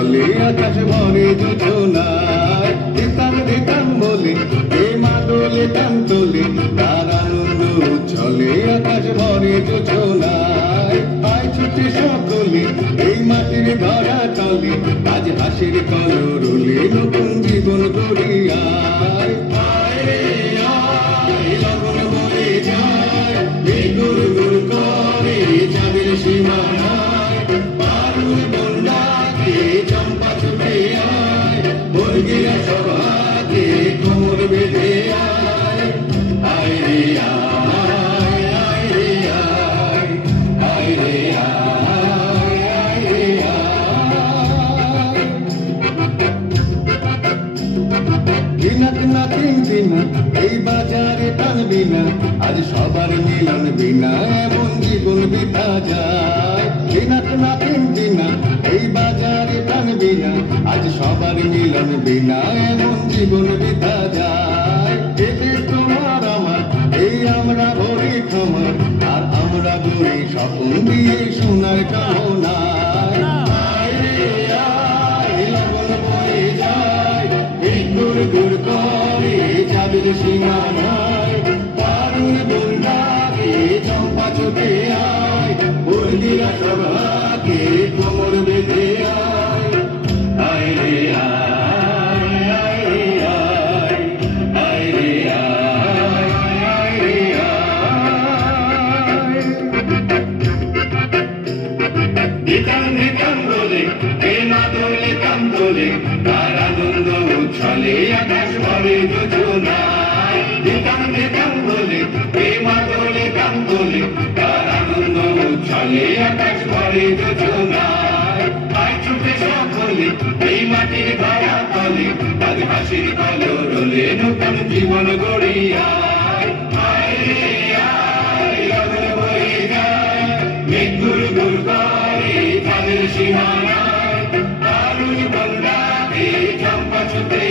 চলে আকাশ ভরে যোজনায়। দিতাম দিতাম বলে এই মাদলে টান তোলে, তার আনন্দ চলে আকাশ ভরে যোজনায়। আয় ছুটে সকলে এই মাটির ধরা তলে, আজ হাসির কলরলে নতুন জীবন গড়িয়ায়। আয় রে আয়, লগন বয়ে যায়, এই গুর গুর করে চাঁদের সীমানায়। পারুল বন্যাকে চম্পা ছুটে আয়, বর্গিরা সভাকে কোমর বেঁধে আয়। আয় রে আয়, আয় রে আয়, আয় রে আয়, আয় রে আয়। কিনা কিনা তিন কিনা এই বাজারে টানবি না, আজ সবার মিলন বিনা এমন জীবন বিতা যায়। কিনা কিনা তিন কিনা এই বাজারে টানবি না, আজ সবার মিলন বিনা এমন জীবন বিতা যায়। এতে তোমার আমার এই আমরা ভরি খামার, আর আমরা ভরি স্বপ্ন দিয়ে সোনার কামনায়। আয় রে আয়, লগন বয়ে যায়, এই গুর গুর করে চাঁদের সীমানায়। পারুল বন্যাকে চম্পা ছুটে আয়, বর্গিরা সভাকে কোমর বেঁধে আয়। আয় রে আয়, আয় রে আয়, আয় রে আয়, আয় রে আয়। দিতাম দিতাম বলে এই মাদলে টান তোলে, তার আনন্দ উচ্ছলে আকাশ ভরে যোজনায়। দিতাম দিতাম বলে এই মাদলে টান তোলে, তার আনন্দ উচ্ছলে আকাশ ভরে যোজনায়। আয় ছুটে সকলে এই মাটির ধরা তলে, আজ হাসির কলরলে নতুন জীবন গড়িয়ায়। আয় রে আয়, লগন বয়ে যায়, মেঘ গুর গুর করে চাঁদের সীমানায়। পারুল বন্যাকে চম্পা ছুটে